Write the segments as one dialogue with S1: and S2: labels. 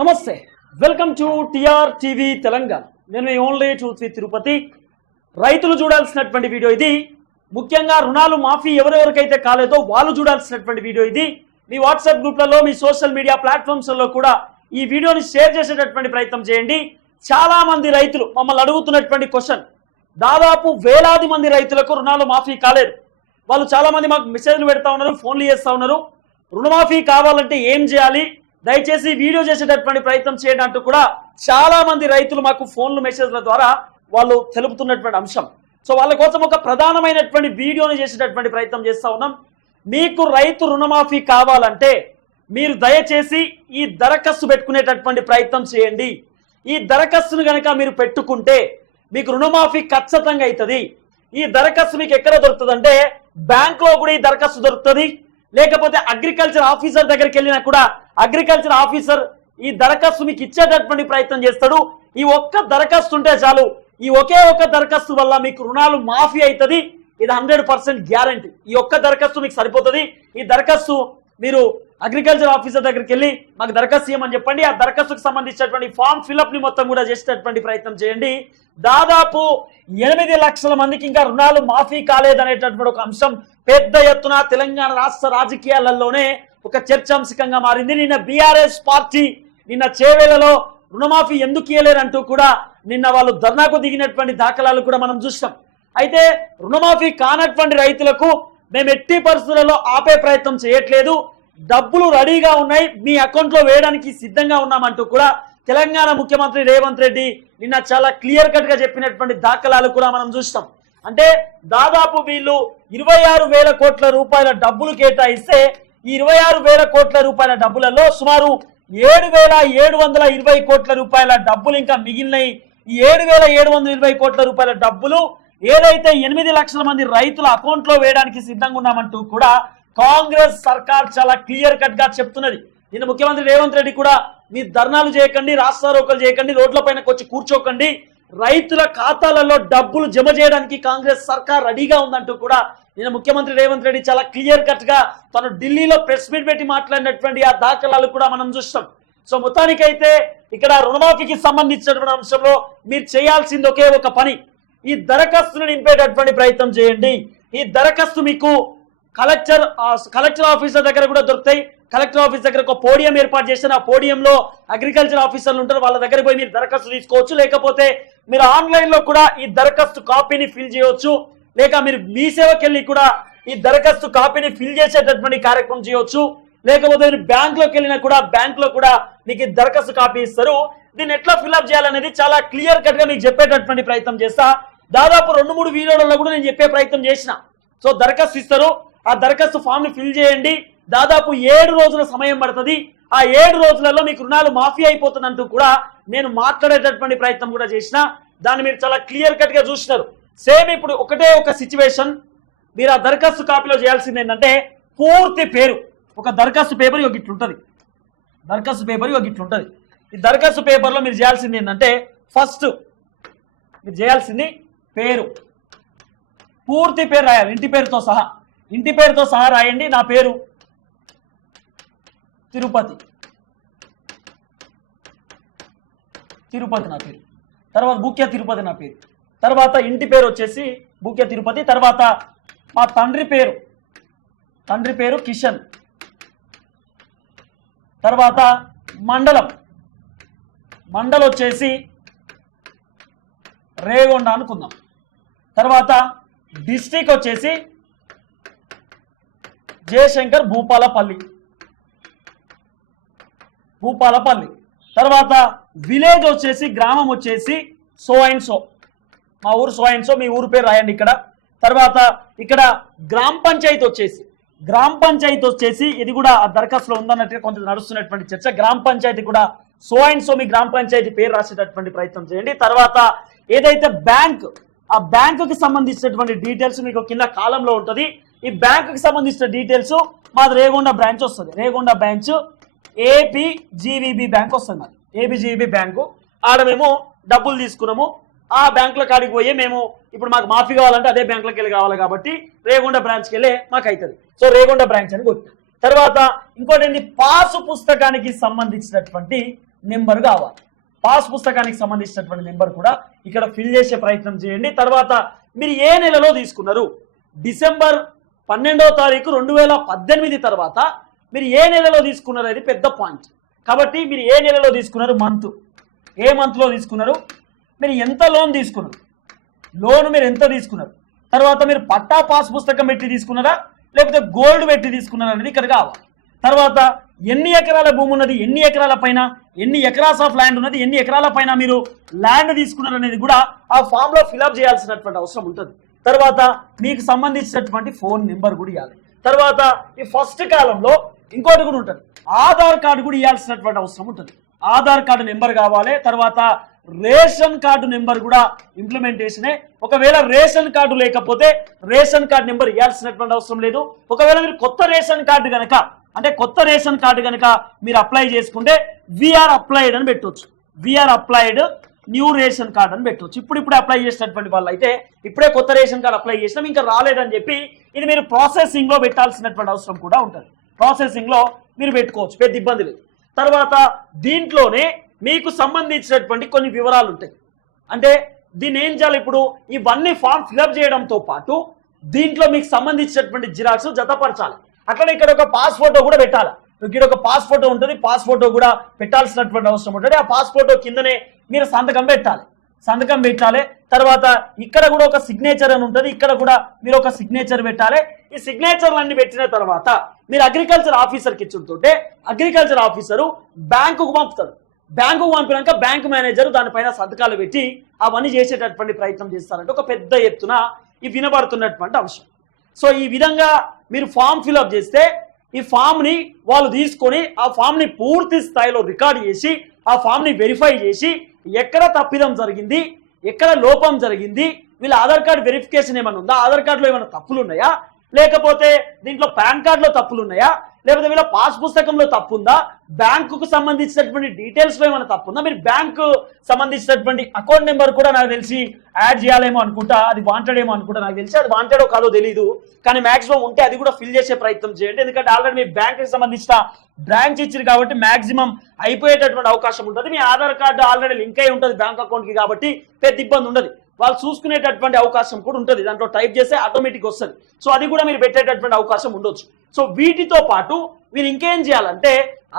S1: నమస్తే. Welcome to TR TV Telangana. నేను only చూసి తిరుపతి. రైతులు చూడాల్సినటువంటి వీడియో ఇది. ముఖ్యంగా రుణాలు మాఫీ ఎవరెవరికైతే కాలేదో వాళ్ళు చూడాల్సినటువంటి వీడియో ఇది. మీ వాట్సాప్ గ్రూప్లలో మీ సోషల్ మీడియా ప్లాట్ఫామ్స్లలో కూడా ఈ వీడియోని షేర్ చేసేటటువంటి ప్రయత్నం చేయండి. చాలా మంది రైతులు మమ్మల్ని అడుగుతున్నటువంటి క్వశ్చన్ దాదాపు వేలాది మంది రైతులకు రుణాలు మాఫీ కాలేదు. వాళ్ళు చాలా మంది మాకు మెసేజ్లు పెడతా ఉన్నారు ఫోన్లు చేస్తూ ఉన్నారు. రుణమాఫీ కావాలంటే ఏం చేయాలి? దయచేసి వీడియో చేసేటటువంటి ప్రయత్నం చేయండి అంటూ కూడా చాలా మంది రైతులు మాకు ఫోన్లు మెసేజ్ల ద్వారా వాళ్ళు తెలుపుతున్నటువంటి అంశం. సో వాళ్ళ కోసం ఒక ప్రధానమైనటువంటి వీడియోని చేసేటటువంటి ప్రయత్నం చేస్తా ఉన్నాం. మీకు రైతు రుణమాఫీ కావాలంటే మీరు దయచేసి ఈ దరఖాస్తు పెట్టుకునేటటువంటి ప్రయత్నం చేయండి. ఈ దరఖాస్తును కనుక మీరు పెట్టుకుంటే మీకు రుణమాఫీ ఖచ్చితంగా అవుతుంది. ఈ దరఖాస్తు మీకు ఎక్కడ దొరుకుతుంది అంటే కూడా ఈ దరఖాస్తు దొరుకుతుంది. లేకపోతే అగ్రికల్చర్ ఆఫీసర్ దగ్గరికి వెళ్ళినా కూడా అగ్రికల్చర్ ఆఫీసర్ ఈ దరఖాస్తు మీకు ఇచ్చేటటువంటి ప్రయత్నం చేస్తాడు. ఈ ఒక్క దరఖాస్తు ఉంటే చాలు ఈ ఒకే ఒక్క దరఖాస్తు వల్ల మీకు రుణాలు మాఫీ అవుతుంది ఇది హండ్రెడ్ పర్సెంట్ గ్యారంటీ. ఈ ఒక్క దరఖాస్తు మీకు సరిపోతుంది. ఈ దరఖాస్తు మీరు అగ్రికల్చర్ ఆఫీసర్ దగ్గరికి వెళ్ళి మాకు దరఖాస్తు ఇవ్వమని చెప్పండి. ఆ దరఖాస్తుకు సంబంధించినటువంటి ఫామ్ ఫిలప్ని ని మొత్తం కూడా చేసేటటువంటి ప్రయత్నం చేయండి. దాదాపు ఎనిమిది లక్షల మందికి ఇంకా రుణాలు మాఫీ కాలేదనేటటువంటి ఒక అంశం పెద్ద ఎత్తున తెలంగాణ రాష్ట్ర రాజకీయాలలోనే ఒక చర్చాంశకంగా మారింది. నిన్న బీఆర్ఎస్ పార్టీ నిన్న చేవేలలో రుణమాఫీ ఎందుకు ఇయ్యలేరంటూ కూడా నిన్న వాళ్ళు ధర్నాకు దిగినటువంటి దాఖలాలు కూడా మనం చూస్తాం. అయితే రుణమాఫీ కానటువంటి రైతులకు మేము ఎట్టి పరిస్థితులలో ఆపే ప్రయత్నం చేయట్లేదు. డబ్బులు రెడీగా ఉన్నాయి. మీ అకౌంట్లో వేయడానికి సిద్ధంగా ఉన్నామంటూ కూడా తెలంగాణ ముఖ్యమంత్రి రేవంత్ రెడ్డి నిన్న చాలా క్లియర్ కట్గా చెప్పినటువంటి దాఖలాలు కూడా మనం చూస్తాం. అంటే దాదాపు వీళ్ళు ఇరవై ఆరు వేల కోట్ల రూపాయల డబ్బులు కేటాయిస్తే ఈ ఇరవై ఆరు వేల కోట్ల రూపాయల డబ్బులలో సుమారు ఏడు వేల ఏడు వందల ఇరవై కోట్ల రూపాయల డబ్బులు ఇంకా మిగిలినాయి. ఈ ఏడు వేల ఏడు వందల ఇరవై కోట్ల రూపాయల డబ్బులు ఏదైతే ఎనిమిది లక్షల మంది రైతుల అకౌంట్లో వేయడానికి సిద్ధంగా ఉన్నామంటూ కూడా కాంగ్రెస్ సర్కార్ చాలా క్లియర్ కట్గా చెప్తున్నది. నిన్న ముఖ్యమంత్రి రేవంత్ రెడ్డి కూడా మీ ధర్నాలు చేయకండి రాస్తారోకలు చేయకండి రోడ్ల పైన వచ్చి కూర్చోకండి రైతుల ఖాతాలలో డబ్బులు జమ చేయడానికి కాంగ్రెస్ సర్కార్ రెడీగా ఉందంటూ కూడా నిన్న ముఖ్యమంత్రి రేవంత్ రెడ్డి చాలా క్లియర్ కట్గా తను ఢిల్లీలో ప్రెస్ మీట్ పెట్టి మాట్లాడినటువంటి ఆ దాఖలాలు కూడా మనం చూస్తాం. సో మొత్తానికైతే ఇక్కడ రుణమాఫీకి సంబంధించినటువంటి అంశంలో మీరు చేయాల్సింది ఒకే ఒక పని. ఈ దరఖాస్తును నింపేటటువంటి ప్రయత్నం చేయండి. ఈ దరఖాస్తు మీకు కలెక్టర్ కలెక్టర్ ఆఫీసర్ దగ్గర కూడా దొరుకుతాయి. కలెక్టర్ ఆఫీస్ దగ్గర ఒక పోడియం ఏర్పాటు చేసిన ఆ పోడియంలో అగ్రికల్చర్ ఆఫీసర్లు ఉంటారు. వాళ్ళ దగ్గర పోయి మీరు దరఖాస్తు తీసుకోవచ్చు. లేకపోతే మీరు ఆన్లైన్లో కూడా ఈ దరఖాస్తు కాపీని ఫిల్ చేయవచ్చు. లేక మీరు మీ సేవకి వెళ్ళి కూడా ఈ దరఖాస్తు కాపీని ఫిల్ చేసేటటువంటి కార్యక్రమం చేయవచ్చు లేకపోతే మీరు బ్యాంక్లోకి వెళ్ళినా కూడా బ్యాంక్లో కూడా మీకు దరఖాస్తు కాపీ ఇస్తారు. దీన్ని ఎట్లా ఫిల్అప్ చేయాలనేది చాలా క్లియర్ కట్గా మీకు చెప్పేటటువంటి ప్రయత్నం చేస్తా. దాదాపు రెండు మూడు వీడియోలలో కూడా నేను చెప్పే ప్రయత్నం చేసిన. సో దరఖాస్తు ఇస్తారు. ఆ దరఖాస్తు ఫామ్ని ఫిల్ చేయండి. దాదాపు ఏడు రోజుల సమయం పడుతుంది. ఆ ఏడు రోజులలో మీకు రుణాలు మాఫీ అయిపోతుందంటూ కూడా నేను మాట్లాడేటటువంటి ప్రయత్నం కూడా చేసిన. దాన్ని మీరు చాలా క్లియర్ కట్గా చూసినారు. సేమ్ ఇప్పుడు ఒకటే ఒక సిచ్యువేషన్ మీరు ఆ దరఖాస్తు కాపీలో చేయాల్సింది ఏంటంటే పూర్తి పేరు. ఒక దరఖాస్తు పేపర్ ఒక ఇట్లుంటుంది దరఖాస్తు పేపర్ ఒక ఇట్లుంటుంది ఈ దరఖాస్తు పేపర్లో మీరు చేయాల్సింది ఏంటంటే ఫస్ట్ మీరు చేయాల్సింది పేరు. పూర్తి పేరు రాయాలి. ఇంటి పేరుతో సహా. ఇంటి పేరుతో సహా రాయండి. నా పేరు తిరుపతి. తిరుపతి నా పేరు. తర్వాత ముఖ్య తిరుపతి నా పేరు. తర్వాత ఇంటి పేరు వచ్చేసి బుక్య తిరుపతి తర్వాత మా తండ్రి పేరు తండ్రి పేరు కిషన్. తర్వాత మండలం మండలం వచ్చేసి రేగొండ అనుకుందాం. తర్వాత డిస్టిక్ వచ్చేసి జయశంకర్ భూపాలపల్లి. భూపాలపల్లి. తర్వాత విలేజ్ వచ్చేసి గ్రామం వచ్చేసి సో అండ్ సో. మా ఊరు సో సో మీ ఊరు పేరు రాయండి ఇక్కడ. తర్వాత ఇక్కడ గ్రామ పంచాయతీ వచ్చేసి గ్రామ పంచాయతీ వచ్చేసి ఇది కూడా ఆ దరఖాస్తులో ఉందన్నట్టుగా కొంత నడుస్తున్నటువంటి చర్చ. గ్రామ పంచాయతీ కూడా సో అండ్ సో మీ గ్రామ పంచాయతీ పేరు రాసేటటువంటి ప్రయత్నం చేయండి. తర్వాత ఏదైతే బ్యాంక్ ఆ బ్యాంకుకి సంబంధించినటువంటి డీటెయిల్స్ మీకు కింద కాలంలో ఉంటుంది. ఈ బ్యాంకుకి సంబంధించిన డీటెయిల్స్ మాది రేగొండ బ్రాంచ్ వస్తుంది. రేగొండ బ్రాంచ్ ఏపీజీవీబీ బ్యాంక్ వస్తుంది మాది. APGVB bank. ఆడ మేము డబ్బులు తీసుకున్నాము. ఆ బ్యాంకుల కాడికి పోయి మేము ఇప్పుడు మాకు మాఫీ కావాలంటే అదే బ్యాంకులకు వెళ్ళి కావాలి కాబట్టి రేగొండ బ్రాంచ్కి వెళ్ళి మాకు అవుతుంది సో రేగొండ బ్రాంచ్ అని కొట్టిన. తర్వాత ఇంకోటి ఏంటి పాసు పుస్తకానికి సంబంధించినటువంటి నెంబర్ కావాలి. పాస్ పుస్తకానికి సంబంధించినటువంటి నెంబర్ కూడా ఇక్కడ ఫిల్ చేసే ప్రయత్నం చేయండి. తర్వాత మీరు ఏ నెలలో తీసుకున్నారు? డిసెంబర్ పన్నెండవ తారీఖు రెండు వేల పద్దెనిమిది తర్వాత మీరు ఏ నెలలో తీసుకున్నారు? అనేది పెద్ద పాయింట్. కాబట్టి మీరు ఏ నెలలో తీసుకున్నారు? మంత్. ఏ మంత్లో తీసుకున్నారు? మీరు ఎంత లోన్ తీసుకున్నారు? లోన్ మీరు ఎంత తీసుకున్నారు? తర్వాత మీరు పట్టా పాస్ పుస్తకం పెట్టి తీసుకున్నారా? లేకపోతే గోల్డ్ పెట్టి తీసుకున్నారా అనేది ఇక్కడ కావాలి. తర్వాత ఎన్ని ఎకరాల భూమి ఉన్నది ఎన్ని ఎకరాల పైన ఎన్ని ఎకరాస్ ఆఫ్ ల్యాండ్ ఉన్నది ఎన్ని ఎకరాల పైన మీరు ల్యాండ్ తీసుకున్నారు అనేది కూడా ఆ ఫామ్లో ఫిల్అప్ చేయాల్సినటువంటి అవసరం ఉంటుంది. తర్వాత మీకు సంబంధించినటువంటి ఫోన్ నెంబర్ కూడా ఇవ్వాలి. తర్వాత ఈ ఫస్ట్ కాలంలో ఇంకోటి కూడా ఉంటుంది. ఆధార్ కార్డు కూడా ఇవ్వాల్సినటువంటి అవసరం ఉంటుంది. ఆధార్ కార్డు నెంబర్ కావాలి. తర్వాత రేషన్ కార్డు నెంబర్ కూడా ఇంప్లిమెంటేషనే ఒకవేళ రేషన్ కార్డు లేకపోతే రేషన్ కార్డు నెంబర్ ఇవ్వాల్సినటువంటి అవసరం లేదు. ఒకవేళ మీరు కొత్త రేషన్ కార్డు కనుక అంటే కొత్త రేషన్ కార్డు కనుక మీరు అప్లై చేసుకుంటే విఆర్ అప్లైడ్ అని పెట్టవచ్చు VR applied new ration card అని పెట్టవచ్చు ఇప్పుడు ఇప్పుడు అప్లై చేసినటువంటి వాళ్ళు అయితే ఇప్పుడే కొత్త రేషన్ కార్డు అప్లై చేసినాం ఇంకా రాలేదని చెప్పి ఇది మీరు ప్రాసెసింగ్లో పెట్టాల్సినటువంటి అవసరం కూడా ఉంటుంది. ప్రాసెసింగ్లో మీరు పెట్టుకోవచ్చు పెద్ద ఇబ్బంది లేదు. తర్వాత దీంట్లోనే మీకు సంబంధించినటువంటి కొన్ని వివరాలు ఉంటాయి అంటే దీన్ని ఏం చేయాలి ఇప్పుడు? ఇవన్నీ ఫామ్ ఫిలప్ చేయడంతో పాటు దీంట్లో మీకు సంబంధించినటువంటి జిరాక్స్ జతపరచాలి. అక్కడ ఇక్కడ ఒక పాస్ ఫోటో కూడా పెట్టాలి. ఇక్కడ ఒక పాస్ ఫోటో ఉంటుంది. పాస్ ఫోటో కూడా పెట్టాల్సినటువంటి అవసరం ఉంటుంది. ఆ పాస్ ఫోటో కిందనే మీరు సంతకం పెట్టాలి. సంతకం పెట్టాలి. తర్వాత ఇక్కడ కూడా ఒక సిగ్నేచర్ అని ఉంటుంది. ఇక్కడ కూడా మీరు ఒక సిగ్నేచర్ పెట్టాలి. ఈ సిగ్నేచర్లన్నీ పెట్టిన తర్వాత మీరు అగ్రికల్చర్ ఆఫీసర్కి ఇచ్చుంటుంటే అగ్రికల్చర్ ఆఫీసరు బ్యాంకుకు పంపుతారు బ్యాంకు పంపినాక బ్యాంక్ మేనేజర్ దానిపైన సంతకాలు పెట్టి అవన్నీ చేసేటటువంటి ప్రయత్నం చేస్తారంటే ఒక పెద్ద ఎత్తున ఈ వినబడుతున్నటువంటి అంశం. సో ఈ విధంగా మీరు ఫామ్ ఫిలప్ చేస్తే ఈ ఫామ్ని వాళ్ళు తీసుకొని ఆ ఫామ్ని పూర్తి స్థాయిలో రికార్డ్ చేసి ఆ ఫామ్ని వెరిఫై చేసి ఎక్కడ తప్పిదం జరిగింది ఎక్కడ లోపం జరిగింది వీళ్ళ ఆధార్ కార్డ్ వెరిఫికేషన్ ఏమైనా ఉందా ఆధార్ కార్డులో ఏమైనా తప్పులు ఉన్నాయా లేకపోతే దీంట్లో పాన్ కార్డులో తప్పులు ఉన్నాయా లేకపోతే వీళ్ళ పాస్ పుస్తకంలో తప్పు ఉందా బ్యాంకుకు సంబంధించినటువంటి డీటెయిల్స్ ఏమైనా తప్పు ఉందా మీరు బ్యాంకు సంబంధించినటువంటి అకౌంట్ నెంబర్ కూడా నాకు తెలిసి యాడ్ చేయాలేమో అనుకుంటా అది వాంటెడ్ ఏమో అనుకుంటా నాకు తెలిసి అది వాంటెడో కాదో తెలియదు కానీ మాక్సిమం ఉంటే అది కూడా ఫిల్ చేసే ప్రయత్నం చేయండి. ఎందుకంటే ఆల్రెడీ మీ బ్యాంకుకి సంబంధించిన బ్రాంచ్ ఇచ్చింది కాబట్టి మాక్సిమం అయిపోయేటటువంటి అవకాశం ఉంటుంది. మీ ఆధార్ కార్డు ఆల్రెడీ లింక్ అయి ఉంటుంది బ్యాంక్ అకౌంట్కి కాబట్టి పెద్ద ఇబ్బంది ఉండదు. వాళ్ళు చూసుకునేటటువంటి అవకాశం కూడా ఉంటుంది. దాంట్లో టైప్ చేస్తే ఆటోమేటిక్ వస్తుంది. సో అది కూడా మీరు పెట్టేటటువంటి అవకాశం ఉండొచ్చు. సో వీటితో పాటు మీరు ఇంకేం చేయాలంటే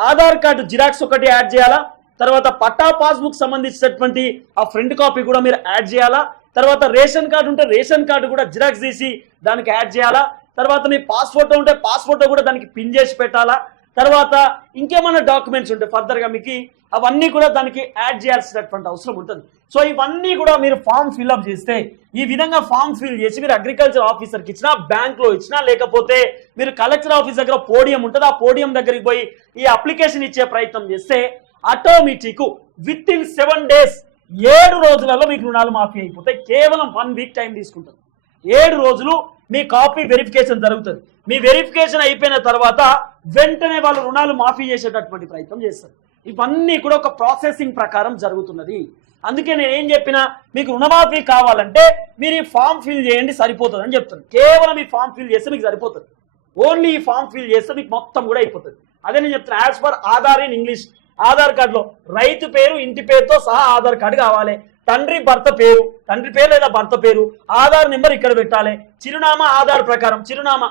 S1: ఆధార్ కార్డు జిరాక్స్ ఒకటి యాడ్ చేయాలా? తర్వాత పట్టా పాస్బుక్ సంబంధించినటువంటి ఆ ఫ్రంట్ కాపీ కూడా మీరు యాడ్ చేయాలా? తర్వాత రేషన్ కార్డు ఉంటే రేషన్ కార్డు కూడా జిరాక్స్ తీసి దానికి యాడ్ చేయాలా? తర్వాత మీ పాస్ఫోటో ఉంటే పాస్ ఫోటో కూడా దానికి పిన్ చేసి పెట్టాలా? తర్వాత ఇంకేమైనా డాక్యుమెంట్స్ ఉంటే ఫర్దర్గా మీకు అవన్నీ కూడా దానికి యాడ్ చేయాల్సినటువంటి అవసరం ఉంటుంది. సో ఇవన్నీ కూడా మీరు ఫామ్ ఫిల్అప్ చేస్తే ఈ విధంగా ఫామ్ ఫిల్ చేసి మీరు అగ్రికల్చర్ ఆఫీసర్కి ఇచ్చినా బ్యాంక్లో ఇచ్చినా లేకపోతే మీరు కలెక్టర్ ఆఫీస్ దగ్గర పోడియం ఉంటుంది ఆ పోడియం దగ్గరికి పోయి ఈ అప్లికేషన్ ఇచ్చే ప్రయత్నం చేస్తే automatic within seven days ఏడు రోజులలో మీకు రుణాలు మాఫీ అయిపోతాయి. కేవలం వన్ వీక్ టైం తీసుకుంటుంది ఏడు రోజులు మీ కాపీ వెరిఫికేషన్ జరుగుతుంది. మీ వెరిఫికేషన్ అయిపోయిన తర్వాత వెంటనే వాళ్ళు రుణాలు మాఫీ చేసేటటువంటి ప్రయత్నం చేస్తారు. ఇవన్నీ కూడా ఒక ప్రాసెసింగ్ ప్రకారం జరుగుతున్నది. అందుకే నేను ఏం చెప్పినా మీకు రుణమాఫీ కావాలంటే మీరు ఈ ఫామ్ ఫిల్ చేయండి సరిపోతుంది అని చెప్తాను కేవలం ఈ ఫామ్ ఫిల్ చేస్తే మీకు సరిపోతుంది. ఓన్లీ ఈ ఫామ్ ఫిల్ చేస్తే మీకు మొత్తం కూడా అయిపోతుంది. అదే నేను చెప్తున్నా as per Aadhaar in English Aadhaar కార్డులో రైతు పేరు ఇంటి పేరుతో సహా ఆధార్ కార్డు కావాలి. తండ్రి భర్త పేరు తండ్రి పేరు లేదా భర్త పేరు ఆధార్ నెంబర్ ఇక్కడ పెట్టాలి. చిరునామా ఆధార్ ప్రకారం చిరునామా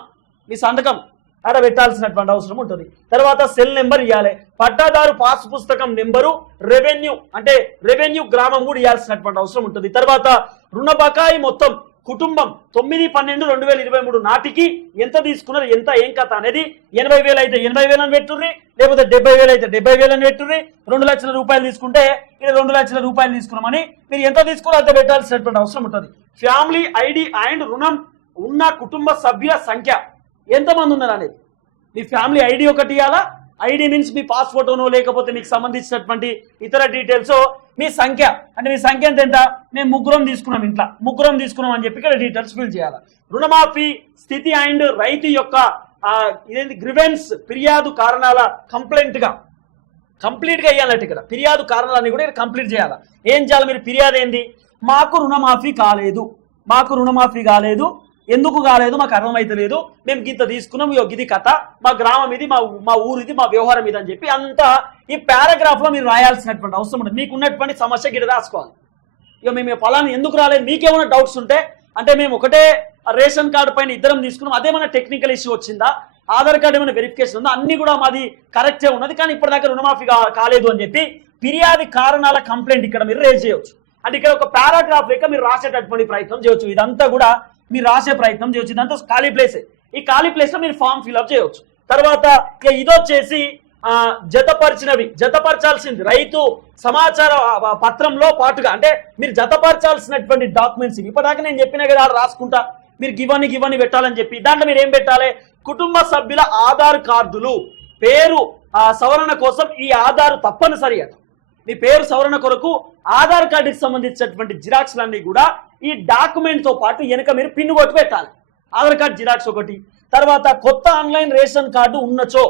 S1: మీ సంతకం. ఆడ పెట్టాల్సినటువంటి అవసరం ఉంటుంది. తర్వాత సెల్ నెంబర్ ఇవ్వాలి పట్టాదారు పాస్ పుస్తకం నెంబరు రెవెన్యూ అంటే రెవెన్యూ గ్రామం కూడా ఇవ్వాల్సినటువంటి అవసరం ఉంటుంది. తర్వాత రుణ బకాయి మొత్తం కుటుంబం తొమ్మిది పన్నెండు రెండు వేల ఇరవై మూడు నాటికి ఎంత తీసుకున్నారు ఎంత ఏం కథ అనేది ఎనభై వేలు అయితే ఎనభై వేలని పెట్టుర్రి లేకపోతే డెబ్బై వేలు అయితే డెబ్బై వేలని పెట్టుర్రి రెండు లక్షల రూపాయలు తీసుకుంటే ఇది రెండు లక్షల రూపాయలు తీసుకున్నామని మీరు ఎంత తీసుకున్నారో అంత పెట్టాల్సినటువంటి అవసరం ఉంటుంది. ఫ్యామిలీ ఐడి అండ్ రుణం ఉన్న కుటుంబ సభ్యుల సంఖ్య ఎంతమంది ఉన్నారు అనేది? మీ ఫ్యామిలీ ఐడి ఒకటి ఇవ్వాలా ఐడి మీన్స్ మీ పాస్ఫోటోనో లేకపోతే నీకు సంబంధించినటువంటి ఇతర డీటెయిల్స్. మీ సంఖ్య అంటే మీ సంఖ్య ఎంత ఎంత? మేము ముగ్గురం తీసుకున్నాం ఇంట్లో. ముగ్గురం తీసుకున్నాం అని చెప్పి ఇక్కడ డీటెయిల్స్ ఫిల్ చేయాలి? రుణమాఫీ స్థితి అండ్ రైతు యొక్క ఇదేంటి గ్రివెన్స్ ఫిర్యాదు కారణాల కంప్లైంట్గా. కంప్లీట్గా కంప్లీట్ ఇవ్వాలంటే ఇక్కడ. ఫిర్యాదు కారణాలన్నీ కూడా కంప్లీట్ చేయాలి? ఏం చేయాలి? మీరు ఫిర్యాదు ఏంది? మాకు రుణమాఫీ కాలేదు. మాకు రుణమాఫీ కాలేదు. ఎందుకు కాలేదు? మాకు అర్థమైతలేదు. మేము గీత తీసుకున్నాం ఇగో ఇది కథ. మా గ్రామం ఇది మా మా ఊరు ఇది మా వ్యవహారం ఇది అని చెప్పి అంతా ఈ పారాగ్రాఫ్లో మీరు రాయాల్సినటువంటి అవసరం ఉంటుంది మీకు ఉన్నటువంటి సమస్య గిడ రాసుకోవాలి. ఇక మేము ఫలాన్ని ఎందుకు రాలేదు? మీకేమైనా డౌట్స్ ఉంటే అంటే మేము ఒకటే రేషన్ కార్డు పైన ఇద్దరం తీసుకున్నాం. అదేమైనా టెక్నికల్ ఇష్యూ వచ్చిందా? ఆధార్ కార్డు ఏమైనా వెరిఫికేషన్ ఉందా? అన్ని కూడా మాది కరెక్టే ఉన్నది. కానీ ఇప్పటిదాకా రుణమాఫీ కాలేదు అని చెప్పి ఫిర్యాదు కారణాల కంప్లైంట్ ఇక్కడ మీరు రేజ్ చేయవచ్చు అంటే ఇక్కడ ఒక పారాగ్రాఫ్ లెక్క మీరు రాసేటటువంటి ప్రయత్నం చేయొచ్చు. ఇదంతా కూడా మీరు రాసే ప్రయత్నం చేయొచ్చు. ఇదంతా ఖాళీ ప్లేసే ఈ ఖాళీ ప్లేస్లో మీరు ఫామ్ ఫిల్అప్ చేయవచ్చు తర్వాత ఇక ఇదొచ్చేసి జతపరిచినవి. జతపరచాల్సింది రైతు సమాచార పత్రంలో పాటుగా. అంటే మీరు జతపరచాల్సినటువంటి డాక్యుమెంట్స్ ఇవి. ఇప్పటిదాకా నేను చెప్పిన కదా రాసుకుంటా. మీరు గివని గివని పెట్టాలని చెప్పి. దాంట్లో మీరు ఏం పెట్టాలి? కుటుంబ సభ్యుల ఆధార్ కార్డులు పేరు సవరణ కోసం ఈ ఆధార్ తప్పనిసరి అట. మీ పేరు సవరణ కొరకు ఆధార్ కార్డుకి సంబంధించినటువంటి జిరాక్స్లన్నీ కూడా ఈ డాక్యుమెంట్తో పాటు వెనుక మీరు పిన్ కొట్టి పెట్టాలి. ఆధార్ కార్డు జిరాక్స్ ఒకటి. తర్వాత కొత్త ఆన్లైన్ రేషన్ కార్డు ఉన్నచో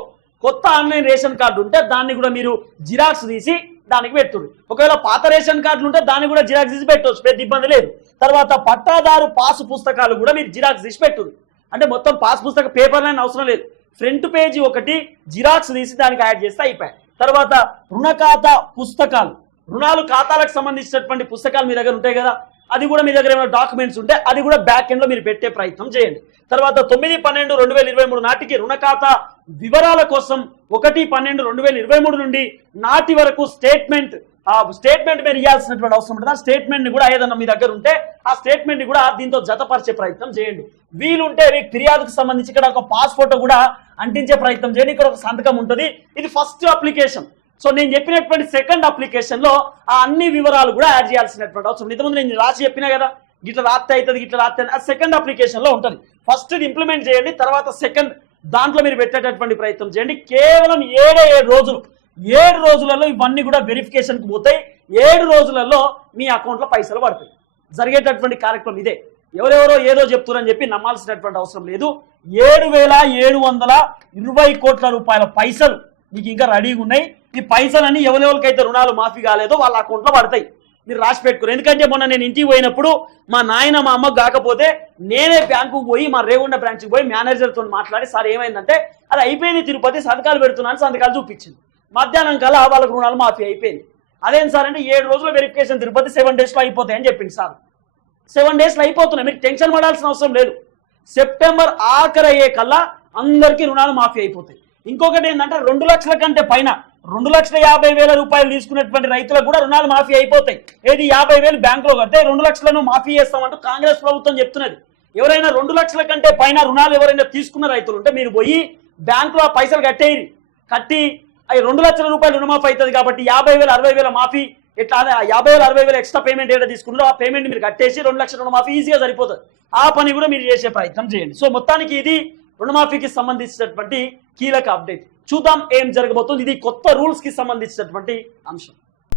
S1: కొత్త ఆన్లైన్ రేషన్ కార్డు ఉంటే దాన్ని కూడా మీరు జిరాక్స్ తీసి దానికి పెట్టుడు ఒకవేళ పాత రేషన్ కార్డులు ఉంటే దాన్ని కూడా జిరాక్స్ తీసి పెట్టవచ్చు పెద్ద ఇబ్బంది లేదు. తర్వాత పట్టాదారు పాస్ పుస్తకాలు కూడా మీరు జిరాక్స్ తీసి పెట్టుడు అంటే మొత్తం పాస్ పుస్తక పేపర్ లైన్ అవసరం లేదు. ఫ్రంట్ పేజీ ఒకటి జిరాక్స్ తీసి దానికి యాడ్ చేస్తే అయిపోయాయి. తర్వాత రుణ ఖాతా పుస్తకాలు. రుణాలు ఖాతాలకు సంబంధించినటువంటి పుస్తకాలు మీ దగ్గర ఉంటాయి కదా? అది కూడా మీ దగ్గర ఏమైనా డాక్యుమెంట్స్ ఉంటే అది కూడా బ్యాక్ ఎండ్లో మీరు పెట్టే ప్రయత్నం చేయండి. తర్వాత తొమ్మిది పన్నెండు రెండు వేల ఇరవై మూడు నాటికి రుణ ఖాతా వివరాల కోసం ఒకటి పన్నెండు రెండు వేల ఇరవై మూడు నుండి నాటి వరకు స్టేట్మెంట్ ఆ స్టేట్మెంట్ మీరు ఇవ్వాల్సినటువంటి అవసరం ఉంటుంది? ఆ స్టేట్మెంట్ని కూడా ఏదన్నా మీ దగ్గర ఉంటే ఆ స్టేట్మెంట్ని కూడా దీంతో జతపరిచే ప్రయత్నం చేయండి. వీలుంటే మీకు ఫిర్యాదుకు సంబంధించి ఇక్కడ ఒక పాస్ఫోటో కూడా అంటించే ప్రయత్నం చేయండి. ఇక్కడ ఒక సంతకం ఉంటుంది. ఇది ఫస్ట్ అప్లికేషన్ సో నేను చెప్పినటువంటి సెకండ్ అప్లికేషన్లో ఆ అన్ని వివరాలు కూడా యాడ్ చేయాల్సినటువంటి అవసరం. ఇంతకుముందు నేను రాసి చెప్పినా కదా గిట్ల రాస్తే అవుతుంది గిట్ల రాస్తే ఆ సెకండ్ అప్లికేషన్లో ఉంటుంది. ఫస్ట్ ఇది ఇంప్లిమెంట్ చేయండి. తర్వాత సెకండ్ దాంట్లో మీరు పెట్టేటటువంటి ప్రయత్నం చేయండి. కేవలం ఏడే ఏడు రోజులు ఏడు రోజులలో ఇవన్నీ కూడా వెరిఫికేషన్కి పోతాయి. ఏడు రోజులలో మీ అకౌంట్లో పైసలు పడతాయి. జరిగేటటువంటి కార్యక్రమం ఇదే. ఎవరెవరో ఏదో చెప్తున్నారని చెప్పి నమ్మాల్సినటువంటి అవసరం లేదు. ఏడు వేల ఏడు వందల ఇరవై కోట్ల రూపాయల పైసలు మీకు ఇంకా రెడీగా ఉన్నాయి. ఈ పైసలన్నీ ఎవరెవరికైతే రుణాలు మాఫీ కాలేదో వాళ్ళ అకౌంట్లో పడతాయి. మీరు రాసి పెట్టుకోరు. ఎందుకంటే మొన్న నేను ఇంటికి పోయినప్పుడు మా నాయన మా అమ్మ కాకపోతే నేనే బ్యాంకుకు పోయి మా రేగుండ బ్రాంచ్కి పోయి మేనేజర్తో మాట్లాడి సార్ ఏమైందంటే అది అయిపోయింది తిరుపతి సంతకాలు పెడుతున్నాను సంతకాలు చూపించింది. మధ్యాహ్నం కల్లా వాళ్ళకు రుణాలు మాఫీ అయిపోయింది. అదేం సార్ అంటే ఏడు రోజుల వెరిఫికేషన్ తిరుపతి సెవెన్ డేస్లో అయిపోతాయని చెప్పింది సార్. సెవెన్ డేస్లో అయిపోతున్నాయి. మీరు టెన్షన్ పడాల్సిన అవసరం లేదు. సెప్టెంబర్ ఆఖరి అయ్యే కల్లా అందరికీ రుణాలు మాఫీ అయిపోతాయి. ఇంకొకటి ఏంటంటే రెండు లక్షల కంటే పైన రెండు లక్షల యాభై వేల రూపాయలు తీసుకున్నటువంటి రైతులకు కూడా రుణాలు మాఫీ అయిపోతాయి. ఏది యాభై వేలు బ్యాంకులో కడితే రెండు లక్షలను మాఫీ చేస్తామంటూ కాంగ్రెస్ ప్రభుత్వం చెప్తున్నది. ఎవరైనా రెండు లక్షల కంటే పైన రుణాలు ఎవరైనా తీసుకున్న రైతులు ఉంటే మీరు పోయి బ్యాంకులో ఆ పైసలు కట్టేయి. కట్టి అవి రెండు లక్షల రూపాయలు రుణమాఫీ అవుతుంది కాబట్టి యాభై వేల అరవై వేల మాఫీ ఎట్లా యాభై వేల అరవై వేల ఎక్స్ట్రా పేమెంట్ ఏదో తీసుకున్నారో ఆ పేమెంట్ మీరు కట్టేసి రెండు లక్షల రుణమాఫీ ఈజీగా సరిపోతుంది. ఆ పని కూడా మీరు చేసే ప్రయత్నం చేయండి. సో మొత్తానికి ఇది రుణమాఫీకి సంబంధించినటువంటి కీలక అప్డేట్ చూద్దాం ఏం జరగబోతుంది. ఇది కొత్త రూల్స్కి సంబంధించినటువంటి అంశం.